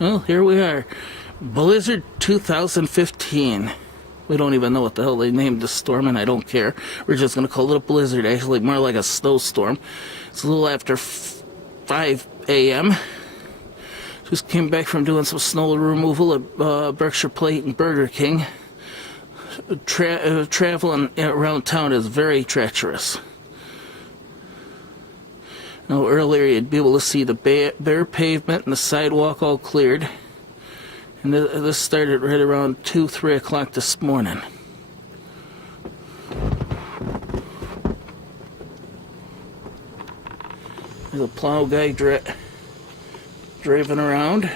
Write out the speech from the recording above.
Well, here we are. Blizzard 2015. We don't even know what the hell they named this storm, and I don't care. We're just going to call it a blizzard, actually, more like a snowstorm. It's a little after 5 a.m. Just came back from doing some snow removal at Berkshire Plate and Burger King. Traveling around town is very treacherous. Now, earlier you'd be able to see the bare pavement and the sidewalk all cleared. And this started right around 2, 3 o'clock this morning. There's a plow guy driving around.